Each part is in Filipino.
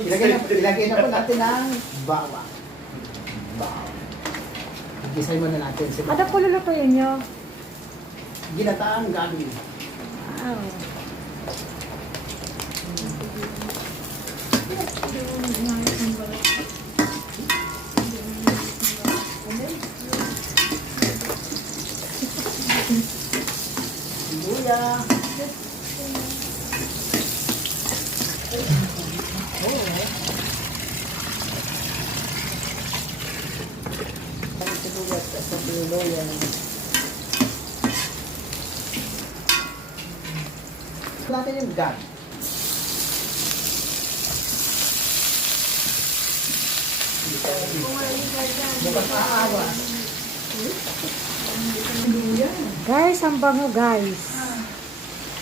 Ilagay na po natin ang bawang. Bawang. Gisay muna natin si Ano po lulutuin nyo? ginataang gabi. Wow. Luya. Ang sibuyas at sa luya. Natin yung gabi. Bukas aawa. Guys, ang bango guys.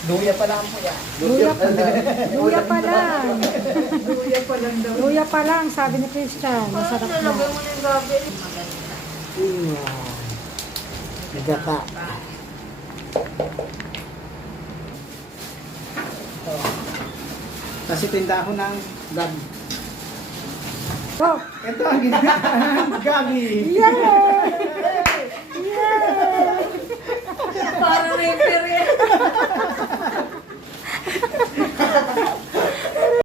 Luya pa lang po yan. Luya pa lang. Luya pa lang. Luya pa lang daw. Luya pa lang, sabi ni Christian. Masarap na. Nalagay mo na yung gabi. Nagata. Kasi tinda ko ng gabi. Oh, Ito ang ginagawa ng gabi. yeah!